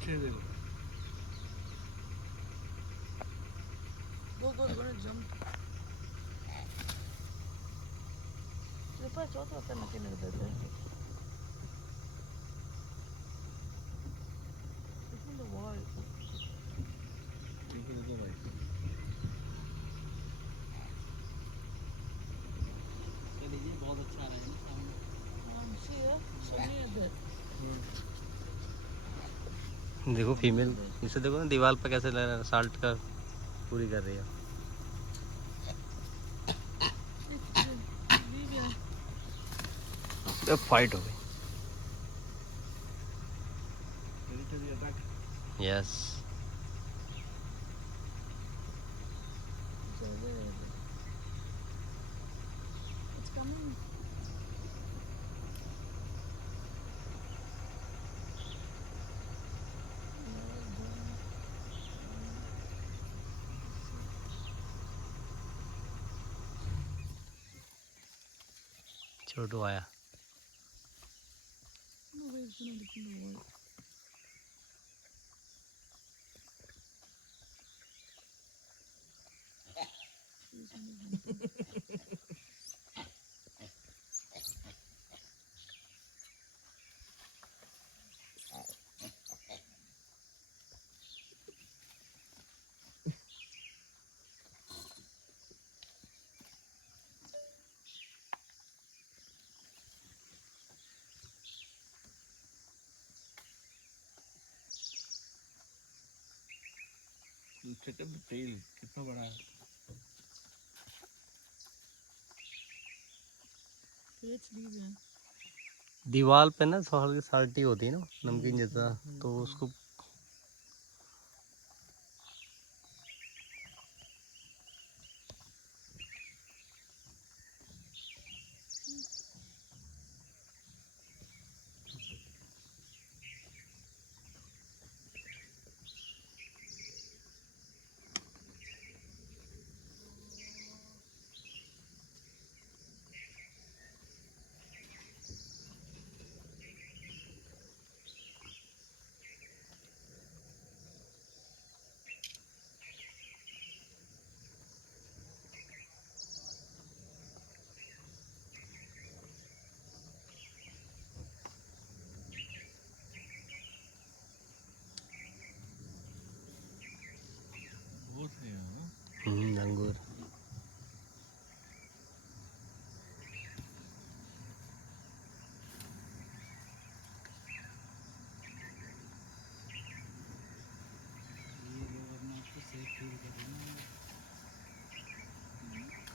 पीछे देखो Go, gonna jump. Lepas cowok akan nak kena dada. It's in the wall. ठीक है देखो भाई लीजिए बहुत अच्छा आ रहा है ना sound See ya. Show me that. देखो फीमेल इसे देखो ना दीवार पर कैसे लग रहा है, साल्ट का पूरी कर रही है। अब फाइट हो गई। Territory attack yes It's coming. Chhotu आया। No way it's gonna look in the wall. Check the tail कितना बड़ा है Let's leave here. दीवार पे ना थोड़ी साल्टी होती है ना, नमकीन जैसा, तो उसको